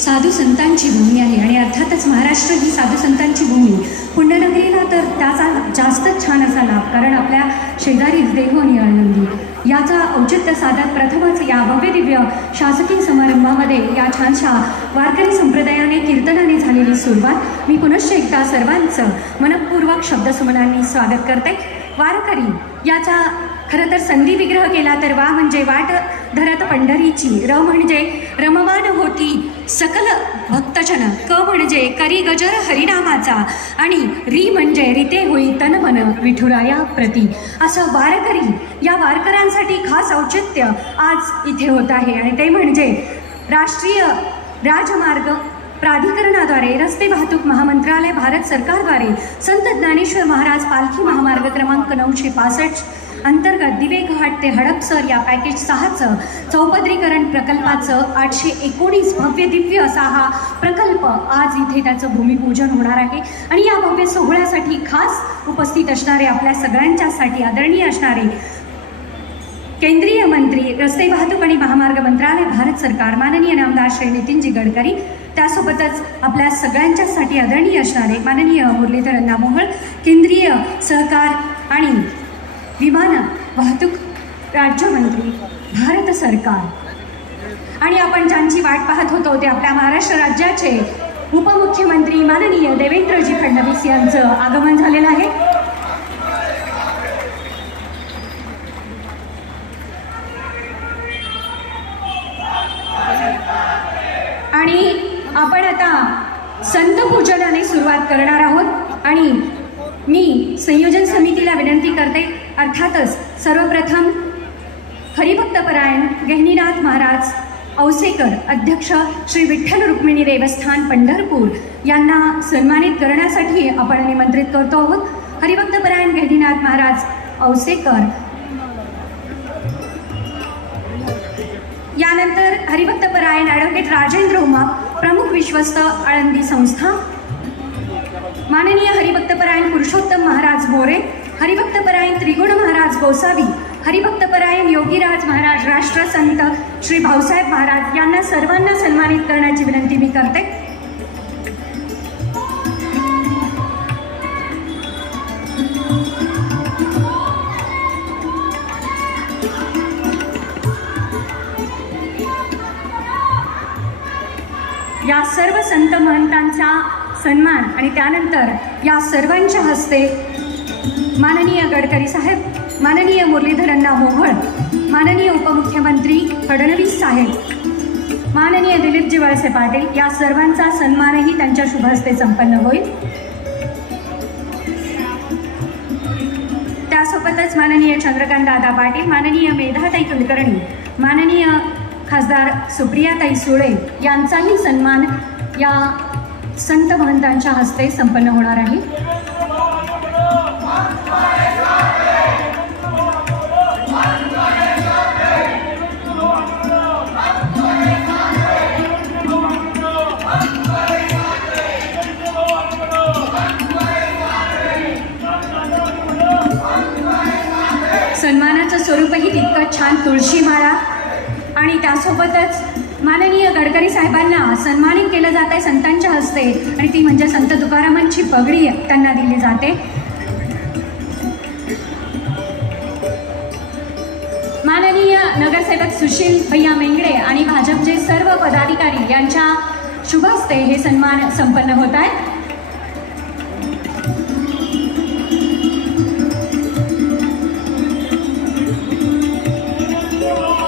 साधू संतांची भूमी आहे आणि अर्थातच महाराष्ट्र ही साधू संतांची भूमी. पुण्यनगरीला तर त्याचा जास्तच छान असा लाभ कारण आपल्या शेजारीच देहोनी आनंदी याचा औचित्य साधत प्रथमच या भव्य दिव्य शासकीय समारंभामध्ये या छानशा वारकरी संप्रदायाने कीर्तनाने झालेली सुरुवात मी पुनश्च एकदा सर्वांचं मनपूर्वक शब्दसुमनांनी स्वागत करते. वारकरी याचा खरं तर संधी विग्रह केला तर वा म्हणजे वाट धरत पंढरीची. र म्हणजे रममान होती सकल भक्तजन. क म्हणजे करी गजर हरिनामाचा. आणि री म्हणजे रिते होई तन मन विठुराया प्रती. असं वारकरी या वारकऱ्यांसाठी खास औचित्य आज इथे होत आहे. आणि ते म्हणजे राष्ट्रीय राजमार्ग प्राधिकरणाद्वारे रस्ते वाहतूक महामंत्रालय भारत सरकारद्वारे संत ज्ञानेश्वर महाराज पालखी महामार्ग क्रमांक नऊशे पासष्ट अंतर्गत दिवे घाट ते हडपसर या पॅकेज सहाचं चौपदरीकरण प्रकल्पाचं आठशे एकोणीस भव्य दिव्य असा हा प्रकल्प आज इथे त्याचं भूमिपूजन होणार आहे. आणि या भव्य सोहळ्यासाठी खास उपस्थित असणारे आपल्या सगळ्यांच्यासाठी आदरणीय असणारे केंद्रीय मंत्री रस्ते वाहतूक आणि महामार्ग मंत्रालय भारत सरकार माननीय नामदार श्री नितीनजी गडकरी त्यासोबतच आपल्या सगळ्यांच्यासाठी आदरणीय असणारे माननीय मुरलीधर अण्णा मोहोळ केंद्रीय सहकार आणि विमान वाहतूक राज्यमंत्री भारत सरकार. आणि आपण ज्यांची वाट पाहत होतो ते आपल्या महाराष्ट्र राज्याचे उपमुख्यमंत्री माननीय देवेंद्रजी फडणवीस यांचं आगमन झालेलं आहे. आणि आपण आता संत पूजनाने सुरुवात करणार आहोत. आणि मी संयोजन समितीला विनंती करते अर्थातच सर्वप्रथम हरिभक्तपरायण गहिनीनाथ महाराज औसेकर अध्यक्ष श्री विठ्ठल रुक्मिणी देवस्थान पंढरपूर यांना सन्मानित करण्यासाठी आपण निमंत्रित करतो आहोत. हरिभक्तपरायण गहिनीनाथ महाराज औसेकर. यानंतर हरिभक्तपरायण ॲडव्होकेट राजेंद्र उमा प्रमुख विश्वस्त आळंदी संस्था. माननीय हरिभक्तपरायण पुरुषोत्तम महाराज बोरे हरिभक्तपरायण त्रिगुण महाराज गोसावी हरिभक्तपरायण योगीराज महाराज राष्ट्रसंत श्री भाऊसाहेब महाराज यांना सर्वांना सन्मानित करण्याची विनंती मी करते. या सर्व संत महंतांचा सन्मान आणि त्यानंतर या सर्वांच्या हस्ते माननीय गडकरी साहेब माननीय मुरलीधरांना मोहोळ माननीय उपमुख्यमंत्री फडणवीस साहेब माननीय दिलीपजी वळसे पाटील या सर्वांचा सन्मानही त्यांच्या शुभ हस्ते संपन्न होईल. त्यासोबतच माननीय चंद्रकांत दादा पाटील माननीय मेधाताई कुलकर्णी माननीय खासदार सुप्रियाताई सुळे यांचाही सन्मान या संत महंतांच्या हस्ते संपन्न होणार आहे. सन्मानाचं स्वरूपही तितकं छान तुळशी माळा. आणि त्यासोबतच माननीय गडकरी साहेबांना सन्मानित केलं जात आहे संतांच्या हस्ते. आणि ती म्हणजे संत तुकारामांची पगडी त्यांना दिली जाते. माननीय नगरसेवक सुशील भैया मेंगडे आणि भाजपचे सर्व पदाधिकारी यांच्या शुभ हस्ते हे सन्मान संपन्न होत आहेत